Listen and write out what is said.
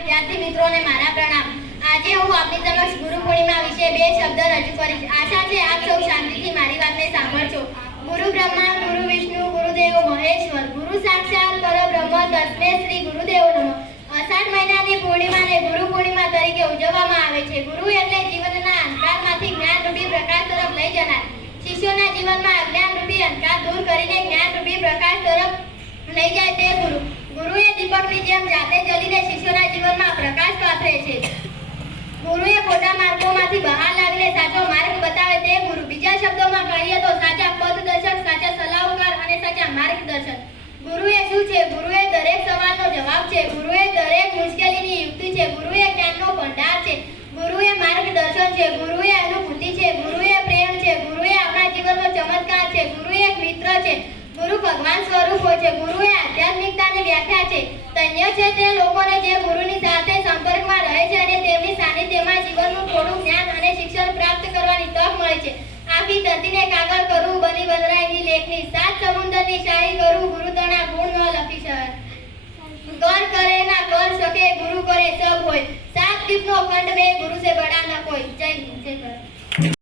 વિદ્યાર્થી મિત્રોને મારા પ્રણામ। આજે હું આપની સમક્ષ ગુરુ પૂર્ણિમા વિશે બે શબ્દ રજૂ કરીશ। આશા છે આપ સૌ શાંતિથી મારી વાતને સાંભળશો। ગુરુ બ્રહ્મા ગુરુ વિષ્ણુ ગુરુદેવ મહેશ્વર ગુરુ સાક્ષાત પરબ્રહ્મ તસ્મૈ શ્રી ગુરુદેવ નમઃ। અષાઢ મહિનાની પૂર્ણિમાને ગુરુ પૂર્ણિમા તરીકે ઉજવવામાં આવે છે। ગુરુ એટલે જીવનના અંધકારમાંથી જ્ઞાનરૂપી પ્રકાશ તરફ લઈ જનાર। શિષ્યોના જીવનમાં અજ્ઞાનરૂપી અંધકાર દૂર કરીને જ્ઞાનરૂપી પ્રકાશ તરફ લઈ જાય તે ગુરુ। ગુરુએ દીપકની જેમ જાતે જલીને શિષ્યોના જીવનમાં પ્રકાશ પાથરે છે। ગુરુએ ખોટા માર્ગોમાંથી બહાર લાવીને સાચો માર્ગ બતાવે તે ગુરુ। બીજા શબ્દોમાં કહીએ તો સાચા પથદર્શક, સાચા સલાહકાર અને સાચા માર્ગદર્શક। ગુરુએ શું છે? ગુરુએ દરેક સવાલનો જવાબ છે। ગુરુએ દરેક મુશ્કેલીની યુક્તિ છે। ગુરુએ જ્ઞાનનો ભંડાર છે। ગુરુએ માર્ગદર્શન છે। ગુરુએ અનુભૂતિ છે। ગુરુએ પ્રેમ છે। ગુરુએ આપણા જીવનનો ચમત્કાર છે। ગુરુ એક મિત્ર છે। ગુરુ ભગવાન સ્વરૂપ હોય છે। ગુરુએ આધ્યાત્મિકતાની વ્યાખ્યા છે। ધન્ય છે તે લોકોને જે ગુરુની સાથે સંપર્કમાં રહે છે અને તેમની સાનિધ્યમાં જીવનનું થોડું જ્ઞાન અને શિક્ષણ પ્રાપ્ત કરવાની તક મળે છે। આખી ધરતીને કાગળ કરું બની બંધરાયેલી લેખની, સાત સમુદ્રની શાહી કરું, ગુરુ તણા ગુણ ન લખી શકાય। કર કરે ના કર શકે, ગુરુ કરે સબ હોય। સાત દીપનો ખંડ में गुरु से बड़ा न कोई। जय हिंद।